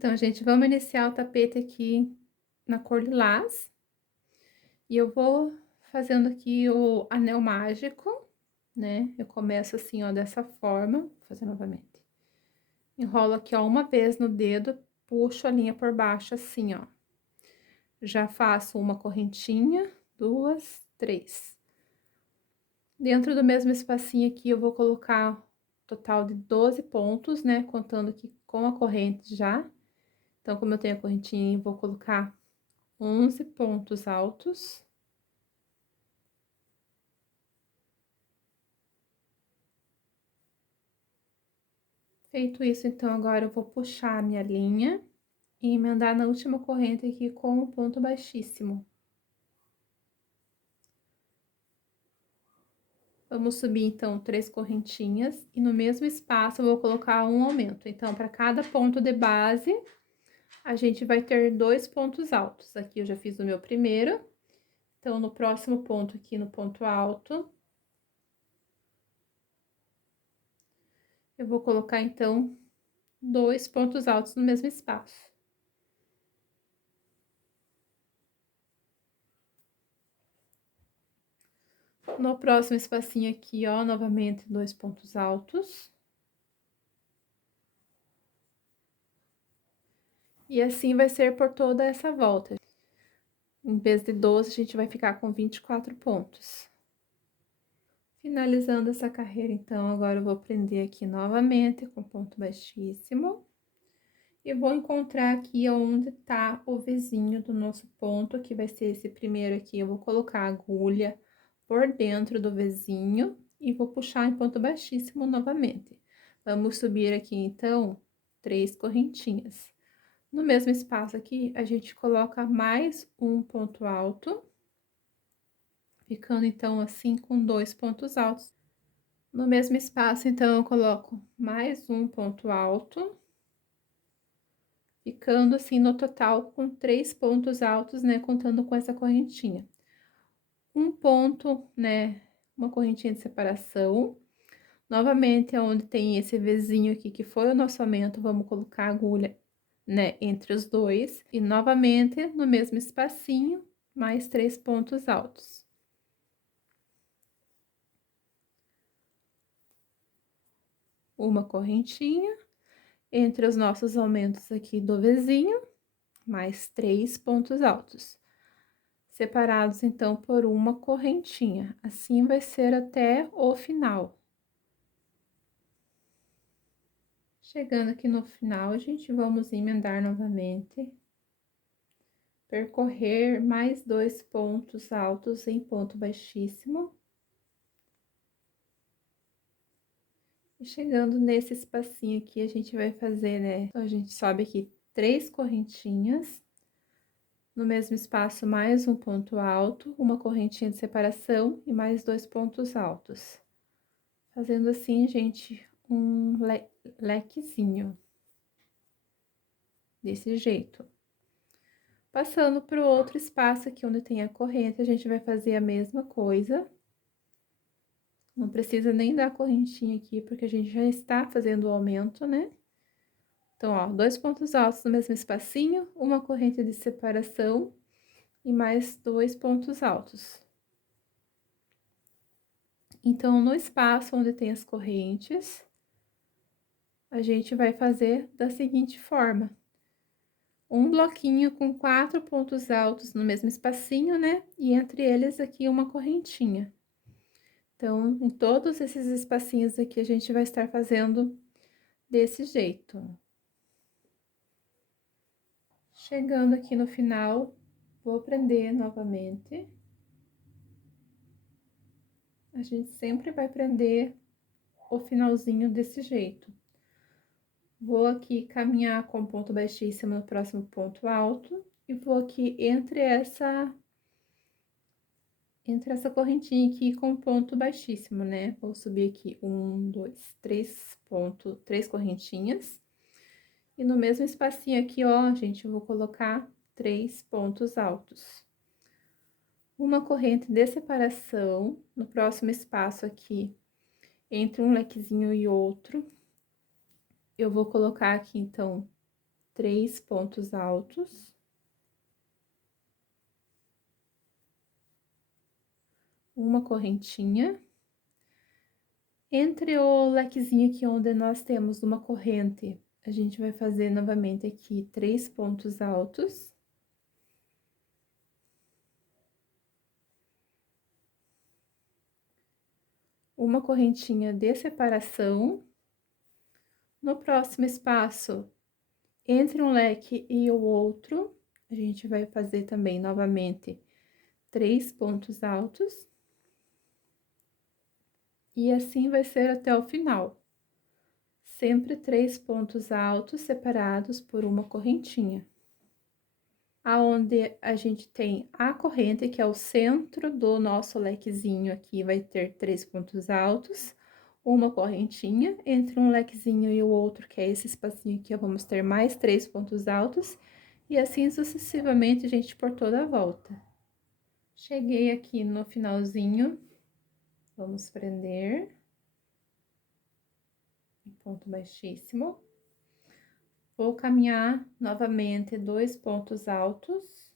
Então, gente, vamos iniciar o tapete aqui na cor lilás. E eu vou fazendo aqui o anel mágico, né? Eu começo assim, ó, dessa forma, vou fazer novamente. Enrolo aqui, ó, uma vez no dedo, puxo a linha por baixo assim, ó. Já faço uma correntinha, duas, três. Dentro do mesmo espacinho aqui, eu vou colocar total de 12 pontos, né? Contando aqui com a corrente já. Então, como eu tenho a correntinha, eu vou colocar 11 pontos altos. Feito isso, então, agora eu vou puxar a minha linha e emendar na última corrente aqui com o ponto baixíssimo. Vamos subir, então, 3 correntinhas e no mesmo espaço eu vou colocar um aumento. Então, para cada ponto de base, a gente vai ter 2 pontos altos. Aqui eu já fiz o meu primeiro. Então, no próximo ponto aqui, no ponto alto, eu vou colocar, então, 2 pontos altos no mesmo espaço. No próximo espacinho aqui, ó, novamente 2 pontos altos. E assim vai ser por toda essa volta. Em vez de 12, a gente vai ficar com 24 pontos. Finalizando essa carreira, então, agora eu vou prender aqui novamente com ponto baixíssimo. E vou encontrar aqui onde tá o vizinho do nosso ponto, que vai ser esse primeiro aqui. Eu vou colocar a agulha por dentro do vizinho e vou puxar em ponto baixíssimo novamente. Vamos subir aqui, então, 3 correntinhas. No mesmo espaço aqui, a gente coloca mais um ponto alto, ficando, então, assim, com 2 pontos altos. No mesmo espaço, então, eu coloco mais um ponto alto, ficando, assim, no total com 3 pontos altos, né, contando com essa correntinha. Um ponto, né, uma correntinha de separação. Novamente, onde tem esse vizinho aqui, que foi o nosso aumento, vamos colocar a agulha, né, entre os dois. E, novamente, no mesmo espacinho, mais 3 pontos altos. Uma correntinha entre os nossos aumentos aqui do vizinho, mais 3 pontos altos. Separados, então, por uma correntinha. Assim vai ser até o final. Chegando aqui no final, a gente vamos emendar novamente. Percorrer mais 2 pontos altos em ponto baixíssimo. E chegando nesse espacinho aqui, a gente vai fazer, né? Então, a gente sobe aqui 3 correntinhas. No mesmo espaço, mais um ponto alto, uma correntinha de separação e mais 2 pontos altos. Fazendo assim, gente, um lequezinho. Desse jeito. Passando para o outro espaço aqui onde tem a corrente, a gente vai fazer a mesma coisa. Não precisa nem dar a correntinha aqui, porque a gente já está fazendo o aumento, né? Então, ó, 2 pontos altos no mesmo espacinho, uma corrente de separação e mais 2 pontos altos. Então, no espaço onde tem as correntes, a gente vai fazer da seguinte forma. Um bloquinho com 4 pontos altos no mesmo espacinho, né? E entre eles aqui uma correntinha. Então, em todos esses espacinhos aqui, a gente vai estar fazendo desse jeito. Chegando aqui no final, vou prender novamente. A gente sempre vai prender o finalzinho desse jeito. Vou aqui caminhar com ponto baixíssimo no próximo ponto alto e vou aqui entre essa correntinha aqui com ponto baixíssimo, né? Vou subir aqui 1, 2, 3 pontos, 3 correntinhas. E no mesmo espacinho aqui, ó, gente, eu vou colocar 3 pontos altos. Uma corrente de separação no próximo espaço aqui, entre um lequezinho e outro. Eu vou colocar aqui, então, 3 pontos altos. Uma correntinha. Entre o lequezinho aqui onde nós temos uma corrente, a gente vai fazer novamente aqui 3 pontos altos. Uma correntinha de separação. No próximo espaço, entre um leque e o outro, a gente vai fazer também novamente 3 pontos altos. E assim vai ser até o final. Sempre 3 pontos altos separados por uma correntinha. Aonde a gente tem a corrente, que é o centro do nosso lequezinho aqui, vai ter 3 pontos altos, uma correntinha, entre um lequezinho e o outro, que é esse espacinho aqui, vamos ter mais 3 pontos altos, e assim sucessivamente, gente, por toda a volta. Cheguei aqui no finalzinho, vamos prender, em ponto baixíssimo. Vou caminhar novamente 2 pontos altos.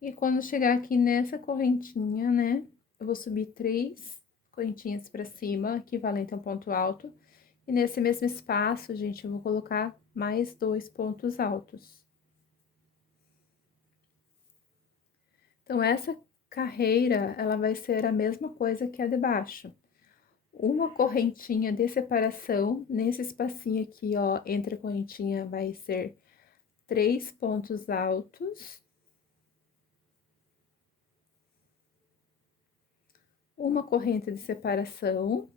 E quando chegar aqui nessa correntinha, né, eu vou subir 3 correntinhas pra cima, equivalente a um ponto alto. E nesse mesmo espaço, gente, eu vou colocar mais 2 pontos altos. Então, essa carreira, ela vai ser a mesma coisa que a de baixo. Uma correntinha de separação, nesse espacinho aqui, ó, entre a correntinha vai ser 3 pontos altos. Uma corrente de separação.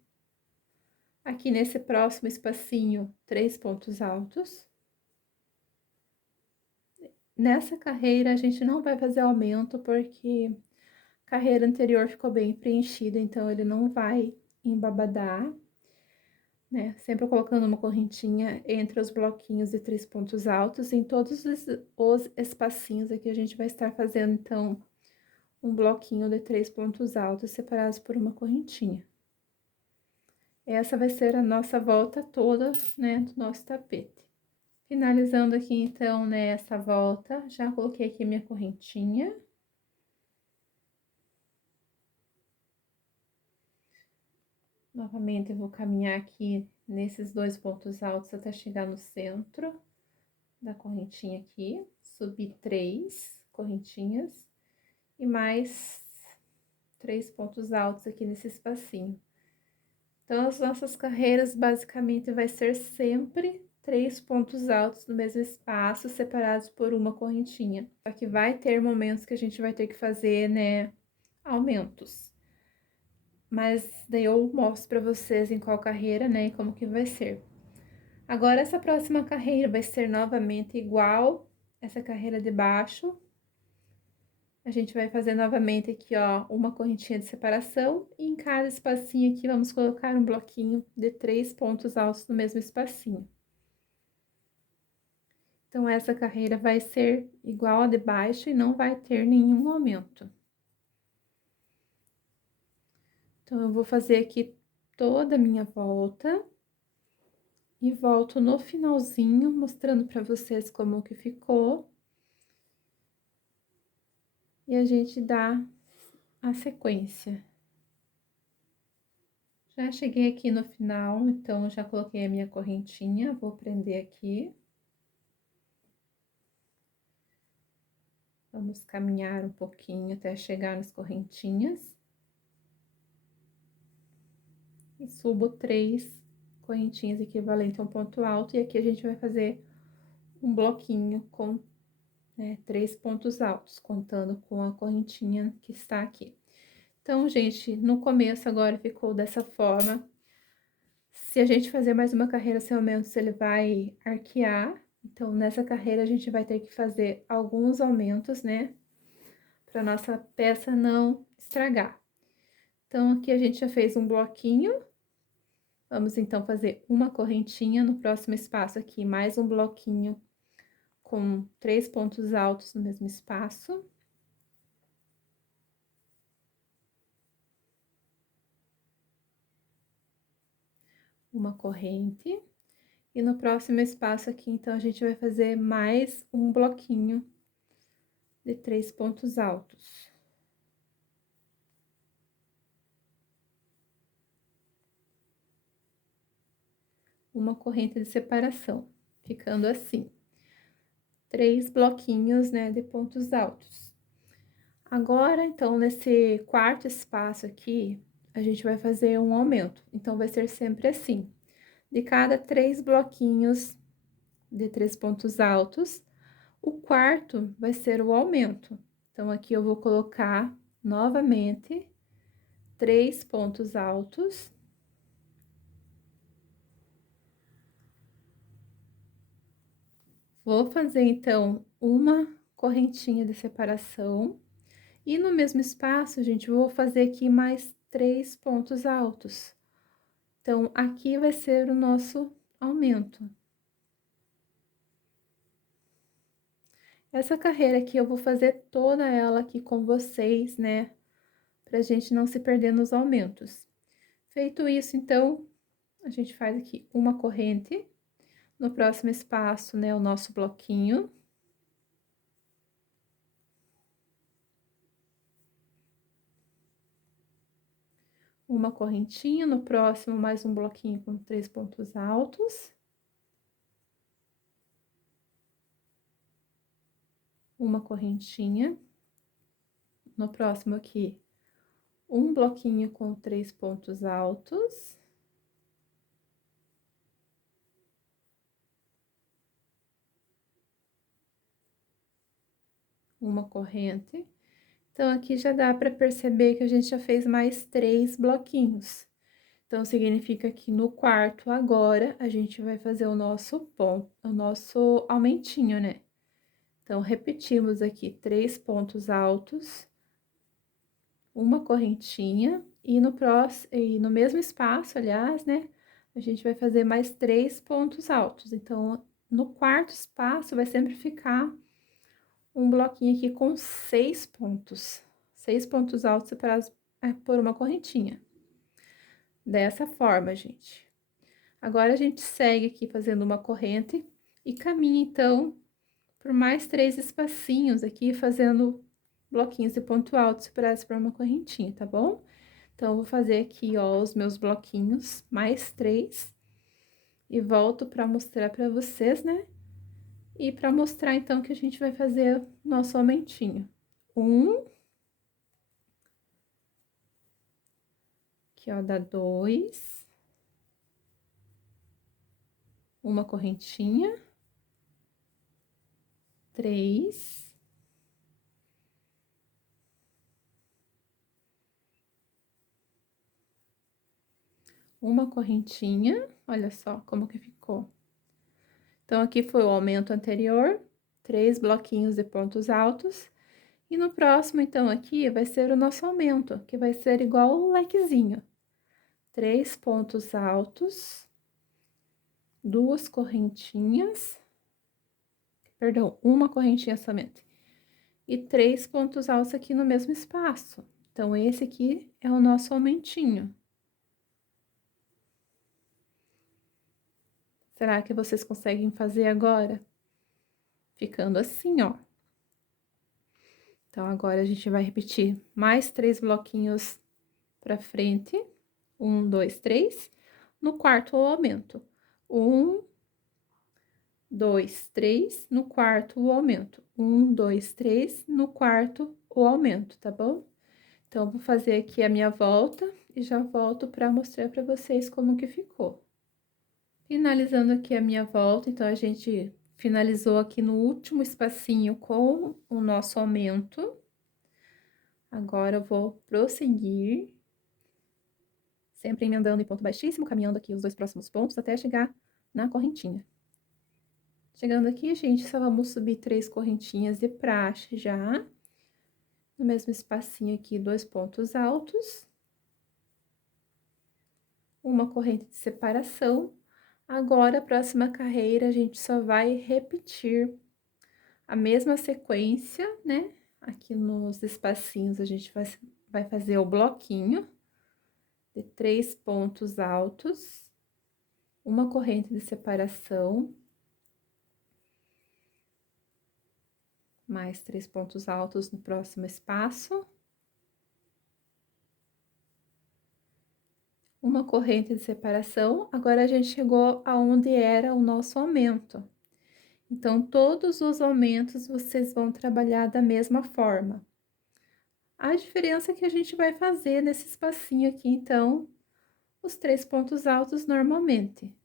Aqui nesse próximo espacinho, 3 pontos altos. Nessa carreira, a gente não vai fazer aumento, porque a carreira anterior ficou bem preenchida, então ele não vai embabadar, né? Sempre colocando uma correntinha entre os bloquinhos de 3 pontos altos. Em todos os espacinhos aqui, a gente vai estar fazendo, então, um bloquinho de 3 pontos altos separados por uma correntinha. Essa vai ser a nossa volta toda, né, do nosso tapete. Finalizando aqui, então, né, essa volta, já coloquei aqui minha correntinha. Novamente, eu vou caminhar aqui nesses 2 pontos altos até chegar no centro da correntinha aqui. Subir 3 correntinhas e mais 3 pontos altos aqui nesse espacinho. Então, as nossas carreiras, basicamente, vai ser sempre 3 pontos altos no mesmo espaço, separados por uma correntinha. Só que vai ter momentos que a gente vai ter que fazer, né, aumentos. Mas daí eu mostro pra vocês em qual carreira, né, e como que vai ser. Agora, essa próxima carreira vai ser novamente igual essa carreira de baixo. A gente vai fazer novamente aqui, ó, uma correntinha de separação. E em cada espacinho aqui, vamos colocar um bloquinho de 3 pontos altos no mesmo espacinho. Então, essa carreira vai ser igual a de baixo e não vai ter nenhum aumento. Então, eu vou fazer aqui toda a minha volta. E volto no finalzinho, mostrando pra vocês como que ficou. E a gente dá a sequência. Já cheguei aqui no final, então, já coloquei a minha correntinha, vou prender aqui. Vamos caminhar um pouquinho até chegar nas correntinhas. E subo 3 correntinhas equivalentes a um ponto alto, e aqui a gente vai fazer um bloquinho com, né, 3 pontos altos, contando com a correntinha que está aqui. Então, gente, no começo agora ficou dessa forma. Se a gente fazer mais uma carreira sem aumentos, ele vai arquear. Então, nessa carreira, a gente vai ter que fazer alguns aumentos, né? Para nossa peça não estragar. Então, aqui a gente já fez um bloquinho. Vamos, então, fazer uma correntinha no próximo espaço aqui, mais um bloquinho com 3 pontos altos no mesmo espaço. uma corrente. E no próximo espaço aqui, então, a gente vai fazer mais um bloquinho de 3 pontos altos. Uma corrente de separação, ficando assim. 3 bloquinhos, né, de pontos altos. Agora, então, nesse quarto espaço aqui, a gente vai fazer um aumento. Então, vai ser sempre assim. De cada 3 bloquinhos de 3 pontos altos, o quarto vai ser o aumento. Então, aqui eu vou colocar novamente 3 pontos altos. Vou fazer, então, uma correntinha de separação. E no mesmo espaço, gente, vou fazer aqui mais 3 pontos altos. Então, aqui vai ser o nosso aumento. Essa carreira aqui, eu vou fazer toda ela aqui com vocês, né? Pra gente não se perder nos aumentos. Feito isso, então, a gente faz aqui uma corrente. No próximo espaço, né, o nosso bloquinho. Uma correntinha, no próximo, mais um bloquinho com 3 pontos altos. Uma correntinha. No próximo aqui, um bloquinho com 3 pontos altos. Uma corrente. Então, aqui já dá para perceber que a gente já fez mais 3 bloquinhos. Então, significa que no quarto agora, a gente vai fazer o nosso ponto, o nosso aumentinho, né? Então, repetimos aqui 3 pontos altos, uma correntinha, e no mesmo espaço, aliás, né? A gente vai fazer mais 3 pontos altos. Então, no quarto espaço, vai sempre ficar um bloquinho aqui com 6 pontos. 6 pontos altos separados por uma correntinha. Dessa forma, gente. Agora, a gente segue aqui fazendo uma corrente e caminha, então, por mais 3 espacinhos aqui, fazendo bloquinhos de ponto alto separados por uma correntinha, tá bom? Então, eu vou fazer aqui, ó, os meus bloquinhos, mais 3, e volto pra mostrar pra vocês, né? E pra mostrar, então, que a gente vai fazer nosso aumentinho. Aqui, ó, dá 2. Uma correntinha. 3. Uma correntinha, olha só como que ficou. Então, aqui foi o aumento anterior, 3 bloquinhos de pontos altos. E no próximo, então, aqui vai ser o nosso aumento, que vai ser igual o lequezinho. 3 pontos altos, 2 correntinhas, perdão, uma correntinha somente. E 3 pontos altos aqui no mesmo espaço. Então, esse aqui é o nosso aumentinho. Será que vocês conseguem fazer agora? Ficando assim, ó. Então, agora a gente vai repetir mais 3 bloquinhos pra frente. 1, 2, 3. No quarto, o aumento. 1, 2, 3. No quarto, o aumento. 1, 2, 3. No quarto, o aumento, tá bom? Então, vou fazer aqui a minha volta e já volto pra mostrar pra vocês como que ficou. Finalizando aqui a minha volta, então, a gente finalizou aqui no último espacinho com o nosso aumento. Agora, eu vou prosseguir, sempre emendando em ponto baixíssimo, caminhando aqui os 2 próximos pontos até chegar na correntinha. Chegando aqui, gente, só vamos subir 3 correntinhas de praxe já. No mesmo espacinho aqui, 2 pontos altos. Uma corrente de separação. Agora, a próxima carreira, a gente só vai repetir a mesma sequência, né? Aqui nos espacinhos, a gente vai fazer o bloquinho de 3 pontos altos. uma corrente de separação, mais 3 pontos altos no próximo espaço, uma corrente de separação. Agora a gente chegou aonde era o nosso aumento. Então, todos os aumentos vocês vão trabalhar da mesma forma. A diferença é que a gente vai fazer nesse espacinho aqui, então, os 3 pontos altos normalmente.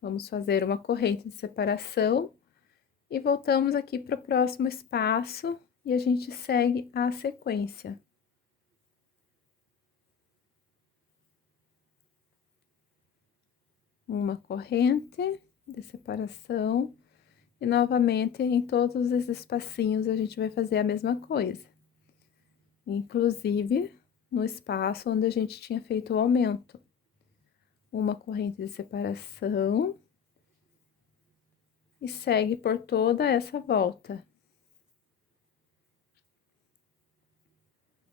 Vamos fazer uma corrente de separação e voltamos aqui para o próximo espaço e a gente segue a sequência. Uma corrente de separação e novamente em todos os espacinhos a gente vai fazer a mesma coisa. Inclusive no espaço onde a gente tinha feito o aumento. Uma corrente de separação e segue por toda essa volta.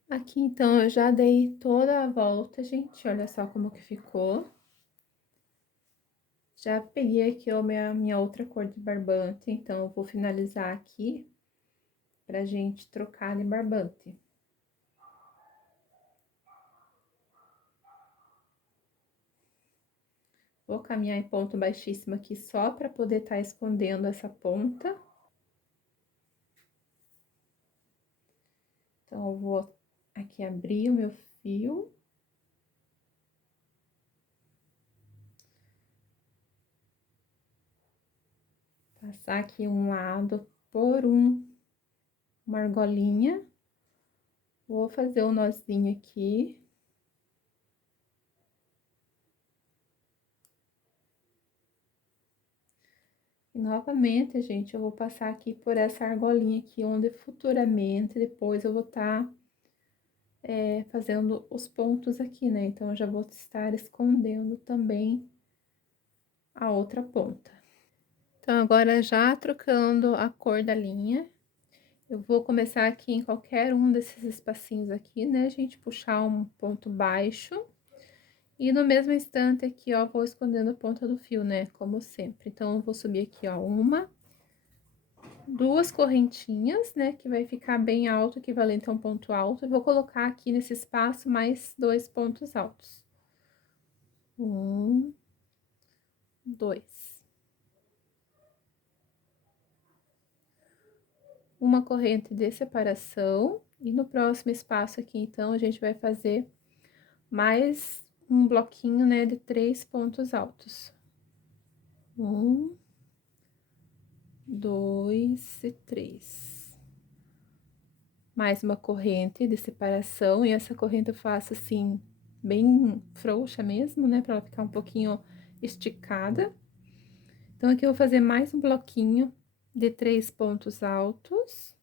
Aqui, então, eu já dei toda a volta, gente, olha só como que ficou. Já peguei aqui a minha outra cor de barbante, então eu vou finalizar aqui pra gente trocar de barbante. Vou caminhar em ponto baixíssimo aqui só pra poder estar escondendo essa ponta. Então, eu vou aqui abrir o meu fio. Passar aqui um lado por uma argolinha. Vou fazer um nozinho aqui. E novamente, gente, eu vou passar aqui por essa argolinha aqui, onde futuramente, depois eu vou estar fazendo os pontos aqui, né? Então, eu já vou estar escondendo também a outra ponta. Então, agora já trocando a cor da linha, eu vou começar aqui em qualquer um desses espacinhos aqui, né, gente? Puxar um ponto baixo. E no mesmo instante aqui, ó, vou escondendo a ponta do fio, né? Como sempre. Então, eu vou subir aqui, ó, uma, duas correntinhas, né? Que vai ficar bem alto, equivalente a um ponto alto. E vou colocar aqui nesse espaço mais 2 pontos altos. Um, dois. Uma corrente de separação. E no próximo espaço aqui, então, a gente vai fazer mais um bloquinho, né? De 3 pontos altos. Um, dois e três. Mais uma corrente de separação, e essa corrente eu faço assim, bem frouxa mesmo, né, pra ela ficar um pouquinho esticada. Então, aqui eu vou fazer mais um bloquinho de 3 pontos altos.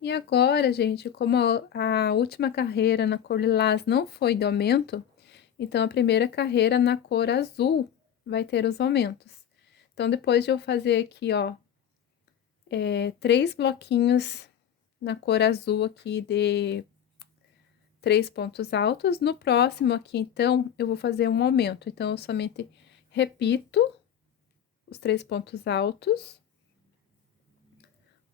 E agora, gente, como a última carreira na cor lilás não foi de aumento, então, a primeira carreira na cor azul vai ter os aumentos. Então, depois de eu fazer aqui, ó, 3 bloquinhos na cor azul aqui de 3 pontos altos. No próximo aqui, então, eu vou fazer um aumento. Então, eu somente repito os 3 pontos altos,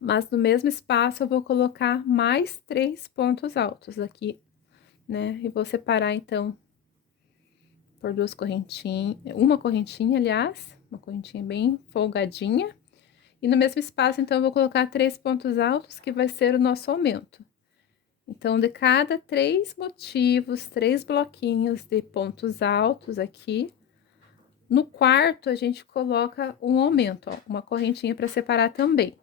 mas no mesmo espaço eu vou colocar mais 3 pontos altos aqui, né? E vou separar, então, por duas correntinhas, uma correntinha, aliás, uma correntinha bem folgadinha. E no mesmo espaço, então, eu vou colocar 3 pontos altos, que vai ser o nosso aumento. Então, de cada 3 motivos, 3 bloquinhos de pontos altos aqui, no quarto, a gente coloca um aumento, ó, uma correntinha para separar também.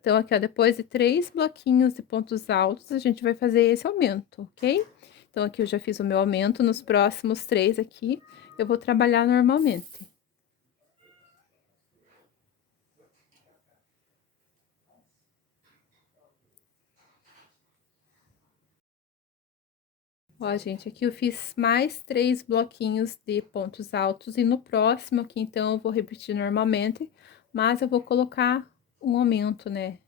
Então, aqui, ó, depois de 3 bloquinhos de pontos altos, a gente vai fazer esse aumento, ok? Então, aqui eu já fiz o meu aumento, nos próximos 3 aqui, eu vou trabalhar normalmente. Ó, gente, aqui eu fiz mais 3 bloquinhos de pontos altos, e no próximo aqui, então, eu vou repetir normalmente, mas eu vou colocar um aumento, né?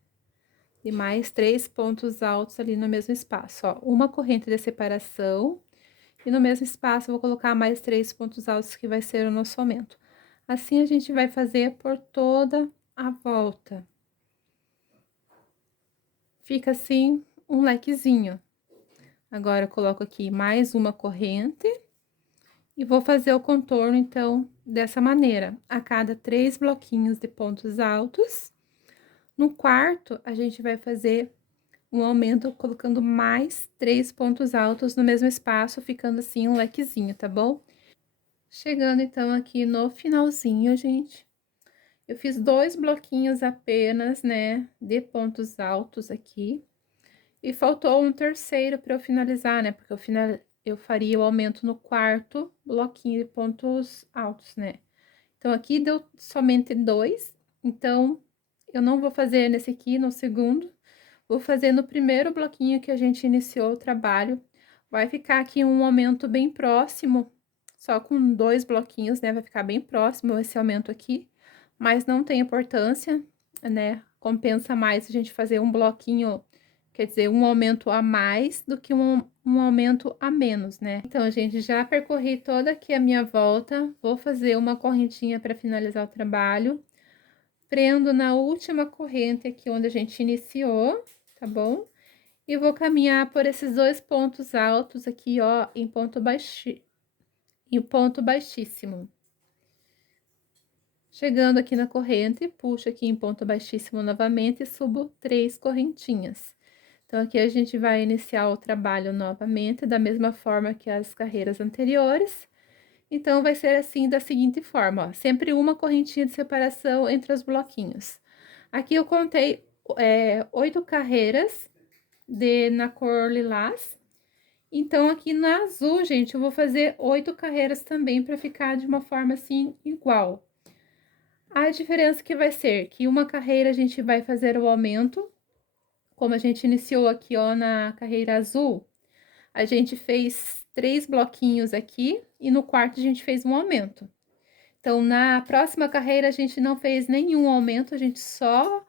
e mais 3 pontos altos ali no mesmo espaço, ó. Uma corrente de separação, e no mesmo espaço eu vou colocar mais 3 pontos altos, que vai ser o nosso aumento. Assim, a gente vai fazer por toda a volta. Fica assim, um lequezinho. Agora, eu coloco aqui mais uma corrente. E vou fazer o contorno, então, dessa maneira. A cada 3 bloquinhos de pontos altos. No quarto, a gente vai fazer um aumento colocando mais 3 pontos altos no mesmo espaço, ficando assim um lequezinho, tá bom? Chegando, então, aqui no finalzinho, gente, eu fiz 2 bloquinhos apenas, né, de pontos altos aqui. E faltou um terceiro para eu finalizar, né, porque eu faria o aumento no quarto bloquinho de pontos altos, né. Então, aqui deu somente 2, então, eu não vou fazer nesse aqui, no segundo, vou fazer no primeiro bloquinho que a gente iniciou o trabalho. Vai ficar aqui um aumento bem próximo, só com 2 bloquinhos, né, vai ficar bem próximo esse aumento aqui, mas não tem importância, né, compensa mais a gente fazer um bloquinho, quer dizer, um aumento a mais do que um aumento a menos, né. Então, gente, já percorri toda aqui a minha volta, vou fazer uma correntinha para finalizar o trabalho. Prendo na última corrente aqui onde a gente iniciou, tá bom? E vou caminhar por esses 2 pontos altos aqui, ó, em ponto baixíssimo. Chegando aqui na corrente, puxo aqui em ponto baixíssimo novamente e subo 3 correntinhas. Então, aqui a gente vai iniciar o trabalho novamente, da mesma forma que as carreiras anteriores. Então, vai ser assim, da seguinte forma, ó, sempre uma correntinha de separação entre os bloquinhos. Aqui eu contei 8 carreiras na cor lilás. Então, aqui na azul, gente, eu vou fazer 8 carreiras também, para ficar de uma forma assim, igual. A diferença que vai ser que uma carreira a gente vai fazer o aumento, como a gente iniciou aqui, ó, na carreira azul, a gente fez 3 bloquinhos aqui, e no quarto a gente fez um aumento. Então, na próxima carreira, a gente não fez nenhum aumento, a gente só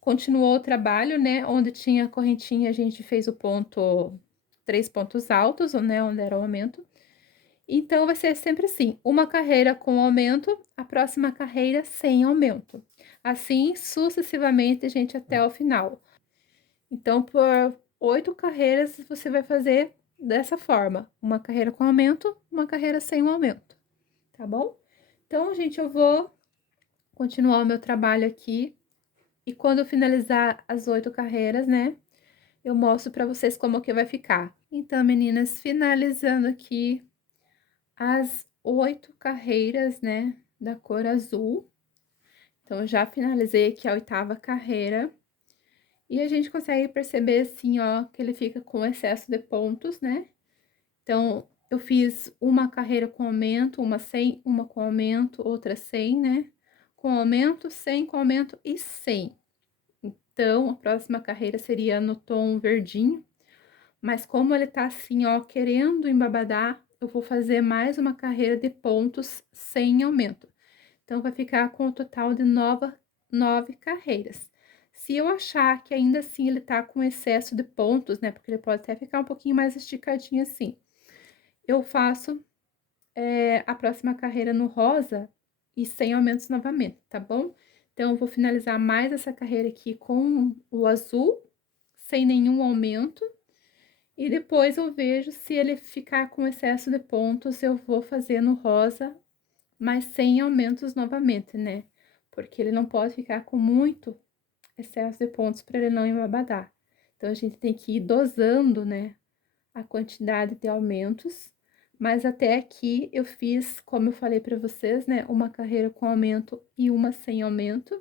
continuou o trabalho, né? Onde tinha correntinha, a gente fez o ponto, 3 pontos altos, né? Onde era o aumento. Então, vai ser sempre assim: uma carreira com aumento, a próxima carreira sem aumento. Assim, sucessivamente, gente, até o final. Então, por 8 carreiras, você vai fazer dessa forma: uma carreira com aumento, uma carreira sem um aumento, tá bom? Então, gente, eu vou continuar o meu trabalho aqui. E quando eu finalizar as 8 carreiras, né, eu mostro pra vocês como que vai ficar. Então, meninas, finalizando aqui as 8 carreiras, né, da cor azul. Então, eu já finalizei aqui a 8ª carreira. E a gente consegue perceber, assim, ó, que ele fica com excesso de pontos, né? Então, eu fiz uma carreira com aumento, uma sem, uma com aumento, outra sem, né? Com aumento, sem, com aumento e sem. Então, a próxima carreira seria no tom verdinho, mas como ele tá assim, ó, querendo embabadar, eu vou fazer mais uma carreira de pontos sem aumento. Então, vai ficar com o total de 9 carreiras. Se eu achar que ainda assim ele tá com excesso de pontos, né, porque ele pode até ficar um pouquinho mais esticadinho assim, eu faço a próxima carreira no rosa e sem aumentos novamente, tá bom? Então, eu vou finalizar mais essa carreira aqui com o azul, sem nenhum aumento. E depois eu vejo se ele ficar com excesso de pontos, eu vou fazer no rosa, mas sem aumentos novamente, né? Porque ele não pode ficar com muito excesso de pontos para ele não embabadar. Então, a gente tem que ir dosando, né, a quantidade de aumentos. Mas até aqui eu fiz, como eu falei para vocês, né, uma carreira com aumento e uma sem aumento.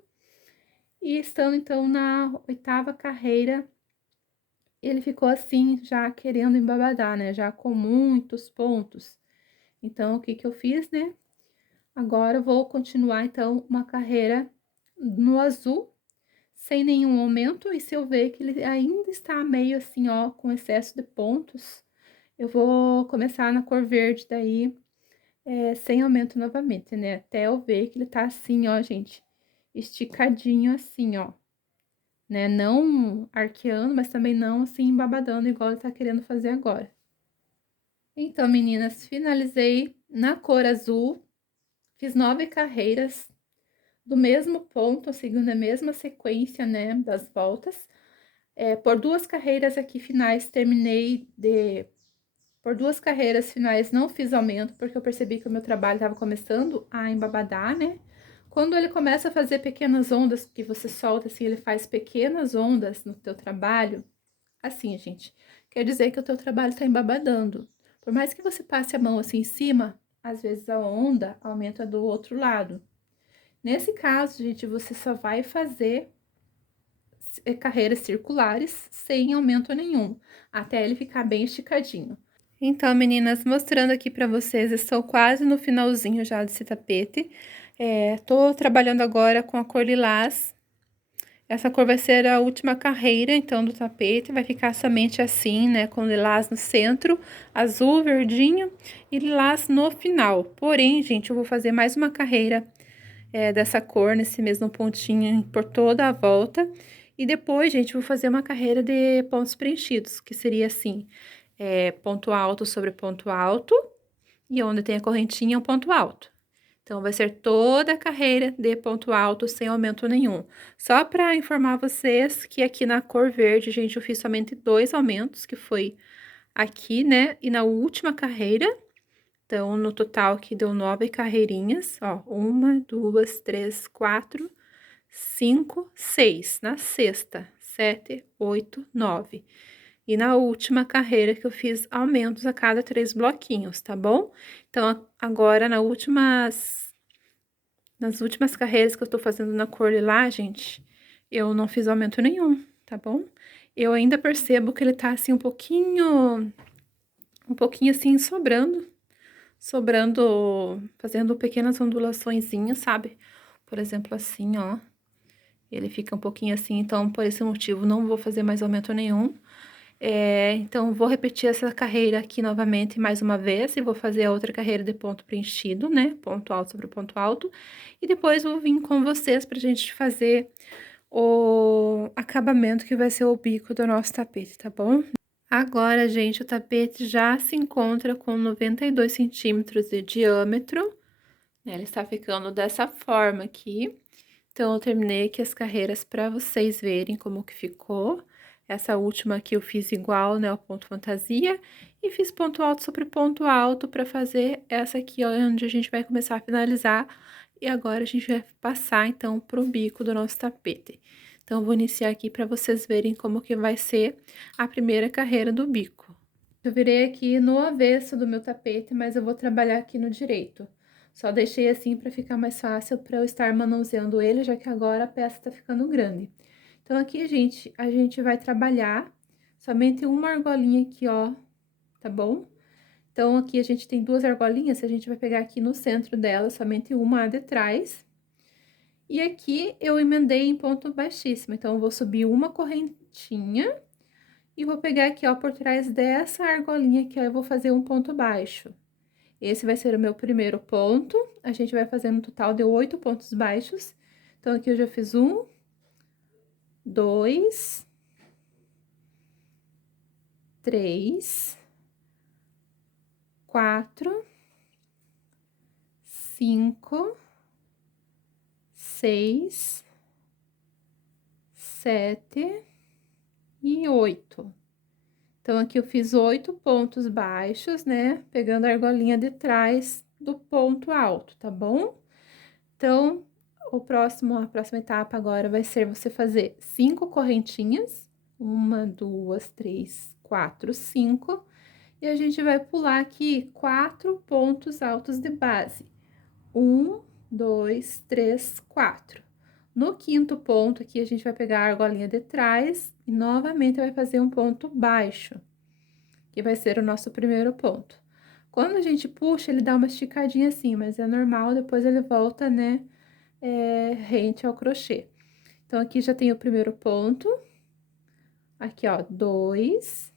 E estando então na 8ª carreira, ele ficou assim, já querendo embabadar, né, já com muitos pontos. Então, o que que eu fiz, né? Agora eu vou continuar então uma carreira no azul, sem nenhum aumento, e se eu ver que ele ainda está meio assim, ó, com excesso de pontos, eu vou começar na cor verde daí, sem aumento novamente, né? Até eu ver que ele tá assim, ó, gente, esticadinho assim, ó, né? Não arqueando, mas também não assim embabadando igual ele tá querendo fazer agora. Então, meninas, finalizei na cor azul, fiz 9 carreiras do mesmo ponto, seguindo a mesma sequência, né, das voltas. Por 2 carreiras aqui finais, por 2 carreiras finais não fiz aumento, porque eu percebi que o meu trabalho estava começando a embabadar, né? Quando ele começa a fazer pequenas ondas, que você solta assim, ele faz pequenas ondas no teu trabalho, assim, gente, quer dizer que o teu trabalho está embabadando. Por mais que você passe a mão assim em cima, às vezes a onda aumenta do outro lado. Nesse caso, gente, você só vai fazer carreiras circulares sem aumento nenhum, até ele ficar bem esticadinho. Então, meninas, mostrando aqui pra vocês, estou quase no finalzinho já desse tapete. Tô trabalhando agora com a cor lilás. Essa cor vai ser a última carreira, então, do tapete. Vai ficar somente assim, né, com lilás no centro, azul, verdinho e lilás no final. Porém, gente, eu vou fazer mais uma carreira dessa cor, nesse mesmo pontinho por toda a volta. E depois, gente, vou fazer uma carreira de pontos preenchidos, que seria assim, ponto alto sobre ponto alto, e onde tem a correntinha, um ponto alto. Então, vai ser toda a carreira de ponto alto, sem aumento nenhum. Só para informar vocês que aqui na cor verde, gente, eu fiz somente 2 aumentos, que foi aqui, né, e na última carreira. Então, no total aqui deu 9 carreirinhas, ó, 1, 2, 3, 4, 5, 6. Na sexta, 7, 8, 9. E na última carreira que eu fiz aumentos a cada 3 bloquinhos, tá bom? Então, agora nas últimas carreiras que eu tô fazendo na cor lilás, gente, eu não fiz aumento nenhum, tá bom? Eu ainda percebo que ele tá assim um pouquinho assim sobrando, fazendo pequenas ondulaçõezinhas, sabe? Por exemplo, assim, ó. Ele fica um pouquinho assim, então, por esse motivo, não vou fazer mais aumento nenhum. Então, vou repetir essa carreira aqui novamente mais uma vez, e vou fazer a outra carreira de ponto preenchido, né? Ponto alto sobre ponto alto. E depois vou vir com vocês pra gente fazer o acabamento que vai ser o bico do nosso tapete, tá bom? Agora, gente, o tapete já se encontra com 92 centímetros de diâmetro, né? Ele está ficando dessa forma aqui. Então, eu terminei aqui as carreiras para vocês verem como que ficou. Essa última aqui eu fiz igual, né, ao ponto fantasia, e fiz ponto alto sobre ponto alto para fazer essa aqui, ó, onde a gente vai começar a finalizar. E agora a gente vai passar, então, pro bico do nosso tapete. Então, eu vou iniciar aqui para vocês verem como que vai ser a primeira carreira do bico. Eu virei aqui no avesso do meu tapete, mas eu vou trabalhar aqui no direito. Só deixei assim para ficar mais fácil para eu estar manuseando ele, já que agora a peça tá ficando grande. Então, aqui, gente, a gente vai trabalhar somente uma argolinha aqui, ó, tá bom? Então, aqui a gente tem 2 argolinhas, a gente vai pegar aqui no centro dela, somente uma de trás. E aqui eu emendei em ponto baixíssimo, então, eu vou subir uma correntinha e vou pegar aqui, ó, por trás dessa argolinha aqui, ó, eu vou fazer um ponto baixo. Esse vai ser o meu primeiro ponto. A gente vai fazer um total de 8 pontos baixos. Então, aqui eu já fiz 1, 2, 3, 4, 5, 6, 7 e 8. Então, aqui eu fiz 8 pontos baixos, né? Pegando a argolinha de trás do ponto alto, tá bom? Então, a próxima etapa agora vai ser você fazer 5 correntinhas. 1, 2, 3, 4, 5. E a gente vai pular aqui 4 pontos altos de base. 1, 2, 3, 4. No quinto ponto aqui, a gente vai pegar a argolinha de trás e novamente vai fazer um ponto baixo, que vai ser o nosso primeiro ponto. Quando a gente puxa, ele dá uma esticadinha assim, mas é normal, depois ele volta, né, rente ao crochê. Então, aqui já tem o primeiro ponto. Aqui, ó, 2,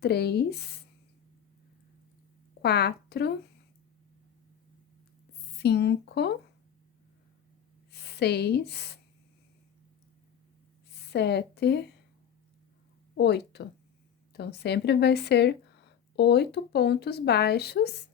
3, 4, 5, 6, 7, 8. Então, sempre vai ser 8 pontos baixos.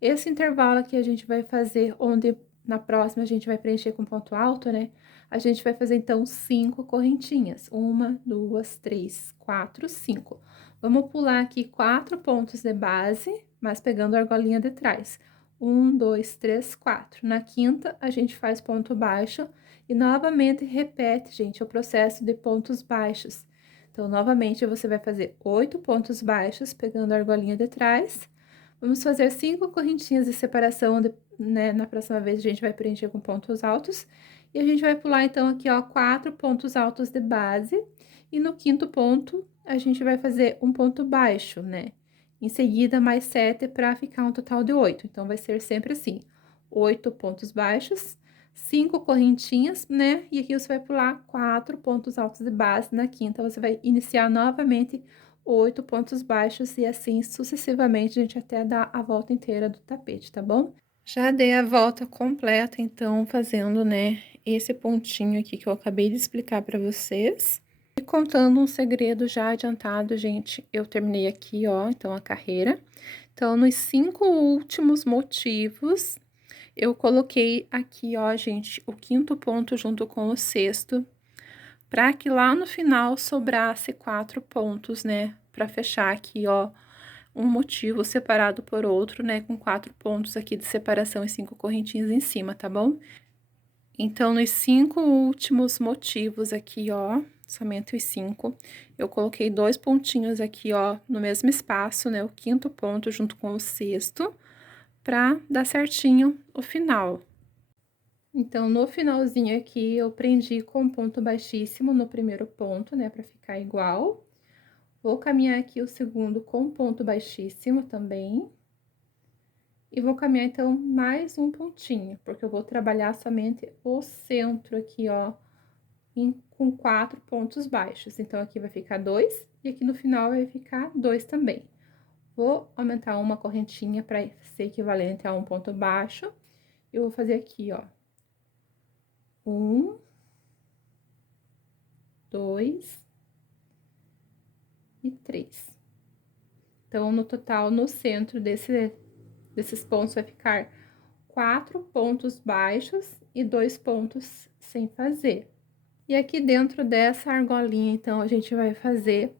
Esse intervalo aqui a gente vai fazer, onde na próxima a gente vai preencher com ponto alto, né? A gente vai fazer, então, 5 correntinhas. 1, 2, 3, 4, 5. Vamos pular aqui 4 pontos de base, mas pegando a argolinha de trás. 1, 2, 3, 4. Na quinta, a gente faz ponto baixo e novamente repete, gente, o processo de pontos baixos. Então, novamente, você vai fazer 8 pontos baixos, pegando a argolinha de trás. Vamos fazer 5 correntinhas de separação, né? Na próxima vez, a gente vai preencher com pontos altos. E a gente vai pular, então, aqui, ó, 4 pontos altos de base. E no quinto ponto, a gente vai fazer um ponto baixo, né? Em seguida, mais 7 para ficar um total de 8. Então, vai ser sempre assim: 8 pontos baixos, 5 correntinhas, né? E aqui você vai pular 4 pontos altos de base. Na quinta, você vai iniciar novamente 8 pontos baixos e assim sucessivamente, a gente até dá a volta inteira do tapete, tá bom? Já dei a volta completa, então, fazendo, né, esse pontinho aqui que eu acabei de explicar pra vocês. E contando um segredo já adiantado, gente, eu terminei aqui, ó, então, a carreira. Então, nos 5 últimos motivos, eu coloquei aqui, ó, gente, o quinto ponto junto com o sexto, para que lá no final sobrasse 4 pontos, né? Para fechar aqui, ó, um motivo separado por outro, né? Com 4 pontos aqui de separação e 5 correntinhas em cima, tá bom? Então, nos 5 últimos motivos aqui, ó, somente os 5, eu coloquei 2 pontinhos aqui, ó, no mesmo espaço, né? O quinto ponto junto com o sexto, pra dar certinho o final. Então, no finalzinho aqui, eu prendi com ponto baixíssimo no primeiro ponto, né, pra ficar igual. Vou caminhar aqui o segundo com ponto baixíssimo também. E vou caminhar, então, mais um pontinho, porque eu vou trabalhar somente o centro aqui, ó, com 4 pontos baixos. Então, aqui vai ficar 2, e aqui no final vai ficar 2 também. Vou aumentar uma correntinha para ser equivalente a um ponto baixo. Eu vou fazer aqui, ó, 1, 2 e 3. Então, no total, no centro desses pontos, vai ficar 4 pontos baixos e 2 pontos sem fazer. E aqui dentro dessa argolinha, então, a gente vai fazer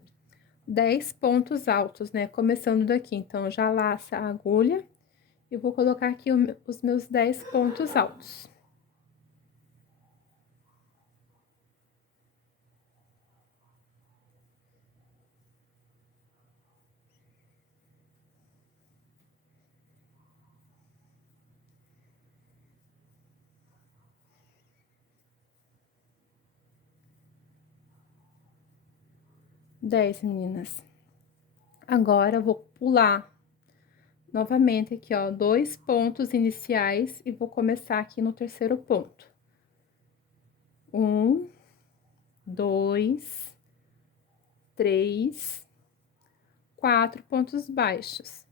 10 pontos altos, né? Começando daqui. Então, já laça a agulha e vou colocar aqui os meus 10 pontos altos. Dez, meninas. Agora, eu vou pular novamente aqui, ó, 2 pontos iniciais e vou começar aqui no terceiro ponto. 1, 2, 3, 4 pontos baixos.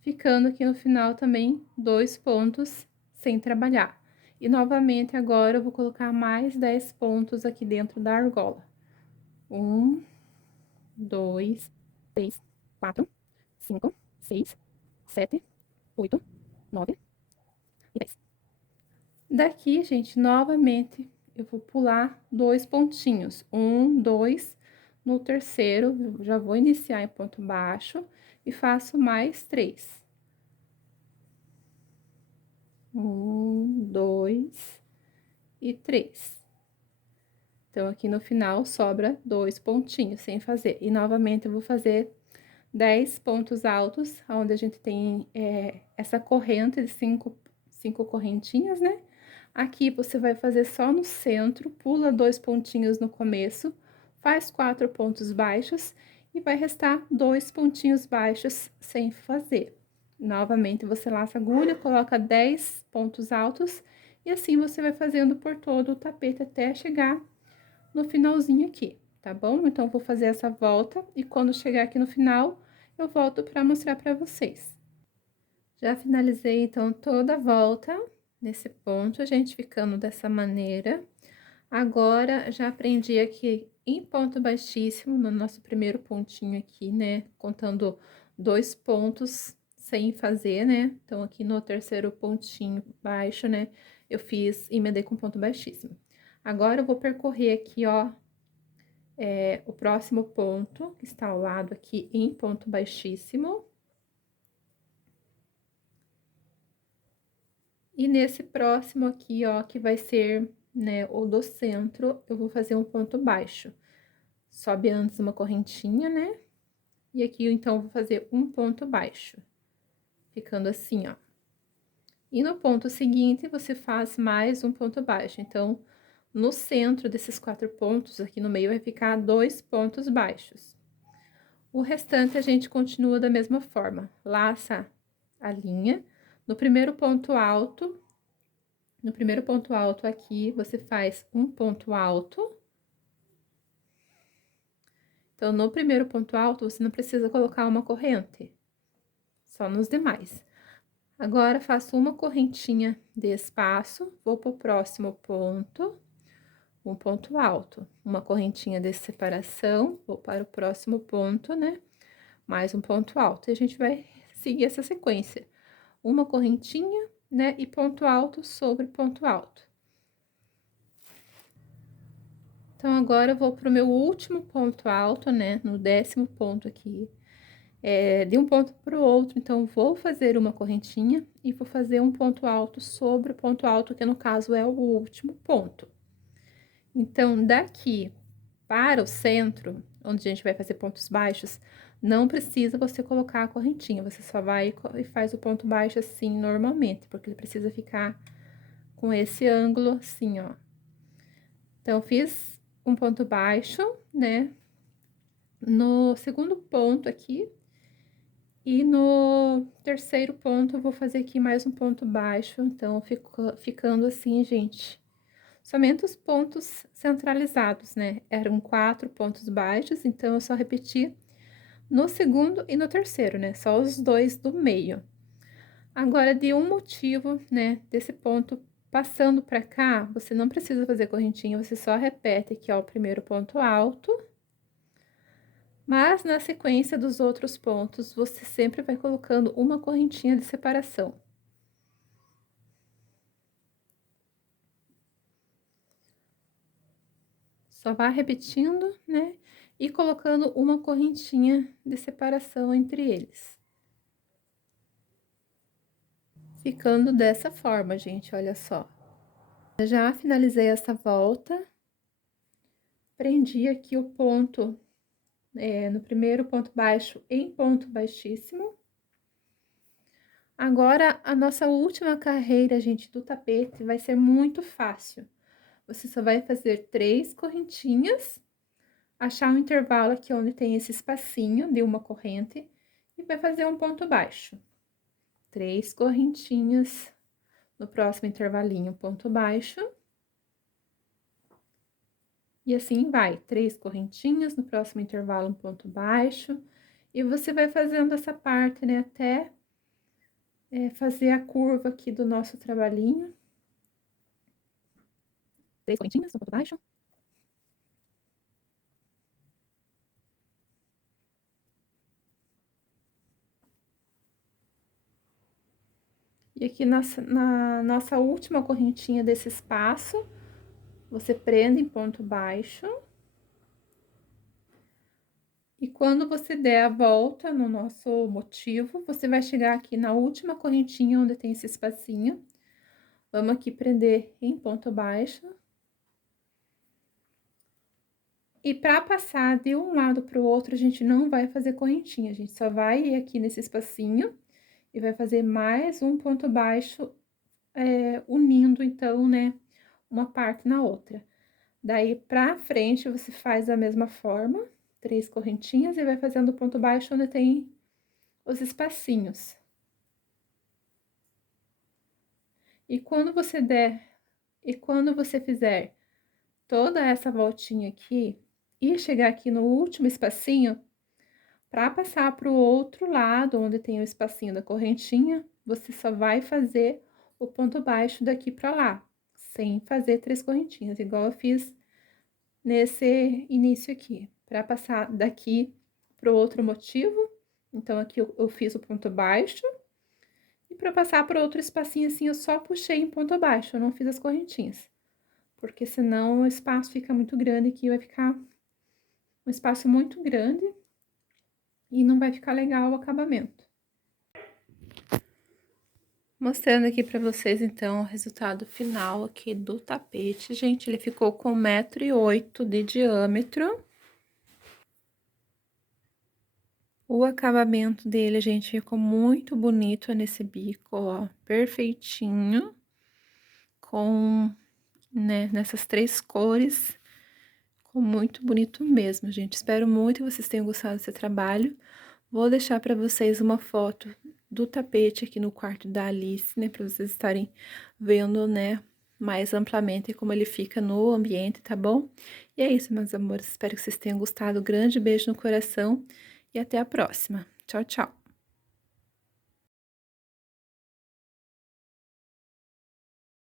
Ficando aqui no final também 2 pontos sem trabalhar. E novamente, agora, eu vou colocar mais 10 pontos aqui dentro da argola. 1, 2, 3, 4, 5, 6, 7, 8, 9 e 10. Daqui, gente, novamente, eu vou pular 2 pontinhos. 1, 2, no terceiro, eu já vou iniciar em ponto baixo e faço mais 3. 1, 2 e 3. Então, aqui no final, sobra 2 pontinhos sem fazer. E, novamente, eu vou fazer 10 pontos altos, onde a gente tem essa corrente de 5 correntinhas, né? Aqui, você vai fazer só no centro, pula 2 pontinhos no começo, faz 4 pontos baixos e vai restar 2 pontinhos baixos sem fazer. Novamente, você laça a agulha, coloca 10 pontos altos e assim você vai fazendo por todo o tapete até chegar no finalzinho aqui, tá bom? Então, vou fazer essa volta e quando chegar aqui no final, eu volto para mostrar para vocês. Já finalizei, então, toda a volta. nesse ponto, a gente ficando dessa maneira. Agora, já aprendi aqui em ponto baixíssimo, no nosso primeiro pontinho aqui, né? Contando 2 pontos sem fazer, né? Então, aqui no terceiro pontinho baixo, né? Eu emendei com ponto baixíssimo. Agora, eu vou percorrer aqui, ó, o próximo ponto, que está ao lado aqui em ponto baixíssimo. E nesse próximo aqui, ó, que vai ser, né, o do centro, eu vou fazer um ponto baixo. Sobe antes uma correntinha, né? E aqui, então, eu vou fazer um ponto baixo, ficando assim, ó. E no ponto seguinte, você faz mais um ponto baixo. Então, no centro desses 4 pontos, aqui no meio, vai ficar 2 pontos baixos. O restante, a gente continua da mesma forma. Laça a linha. No primeiro ponto alto aqui, você faz um ponto alto. Então, no primeiro ponto alto, você não precisa colocar uma corrente, só nos demais. Agora, faço uma correntinha de espaço, vou pro próximo ponto, um ponto alto. Uma correntinha de separação, vou para o próximo ponto, né? Mais um ponto alto. E a gente vai seguir essa sequência. Uma correntinha, né? E ponto alto sobre ponto alto. Então, agora eu vou pro meu último ponto alto, né? No 10º ponto aqui. De um ponto para o outro, então, vou fazer uma correntinha e vou fazer um ponto alto sobre o ponto alto, que no caso é o último ponto. Então, daqui para o centro, onde a gente vai fazer pontos baixos, não precisa você colocar a correntinha, você só vai e faz o ponto baixo assim, normalmente, porque ele precisa ficar com esse ângulo assim, ó. Então, fiz um ponto baixo, né? No segundo ponto aqui, e no terceiro ponto, eu vou fazer aqui mais um ponto baixo, então, ficando assim, gente. Somente os pontos centralizados, né? Eram 4 pontos baixos, então, eu só repeti no segundo e no terceiro, né? Só os 2 do meio. Agora, de um motivo, né, desse ponto passando pra cá, você não precisa fazer correntinha, você só repete aqui, ó, o primeiro ponto alto. Mas, na sequência dos outros pontos, você sempre vai colocando uma correntinha de separação. Só vai repetindo, né? E colocando uma correntinha de separação entre eles. Ficando dessa forma, gente, olha só. Eu já finalizei essa volta. Prendi aqui o ponto, no primeiro ponto baixo em ponto baixíssimo. Agora, a nossa última carreira, gente, do tapete vai ser muito fácil. Você só vai fazer 3 correntinhas, achar um intervalo aqui onde tem esse espacinho de uma corrente e vai fazer um ponto baixo. 3 correntinhas no próximo intervalinho, ponto baixo. E assim vai, 3 correntinhas no próximo intervalo, um ponto baixo. E você vai fazendo essa parte, né, até fazer a curva aqui do nosso trabalhinho. 3 correntinhas no ponto baixo. E aqui na nossa última correntinha desse espaço, você prende em ponto baixo. E quando você der a volta no nosso motivo, você vai chegar aqui na última correntinha onde tem esse espacinho. Vamos aqui prender em ponto baixo. E para passar de um lado para o outro, a gente não vai fazer correntinha, a gente só vai ir aqui nesse espacinho e vai fazer mais um ponto baixo, unindo, então, né, uma parte na outra. Daí, pra frente, você faz da mesma forma, 3 correntinhas e vai fazendo ponto baixo onde tem os espacinhos. E quando você fizer toda essa voltinha aqui e chegar aqui no último espacinho, para passar para o outro lado, onde tem o espacinho da correntinha, você só vai fazer o ponto baixo daqui pra lá, sem fazer 3 correntinhas, igual eu fiz nesse início aqui, pra passar daqui pro outro motivo. Então, aqui eu fiz o ponto baixo, e pra passar pro outro espacinho assim, eu só puxei em ponto baixo, eu não fiz as correntinhas. Porque senão o espaço fica muito grande aqui, vai ficar um espaço muito grande e não vai ficar legal o acabamento. Mostrando aqui pra vocês, então, o resultado final aqui do tapete. Gente, ele ficou com 1,8 m de diâmetro. O acabamento dele, gente, ficou muito bonito nesse bico, ó, perfeitinho. Com, né, nessas 3 cores. Ficou muito bonito mesmo, gente. Espero muito que vocês tenham gostado desse trabalho. Vou deixar para vocês uma foto do tapete aqui no quarto da Alice, né? Para vocês estarem vendo, né, mais amplamente como ele fica no ambiente, tá bom? E é isso, meus amores. Espero que vocês tenham gostado. Grande beijo no coração e até a próxima. Tchau, tchau!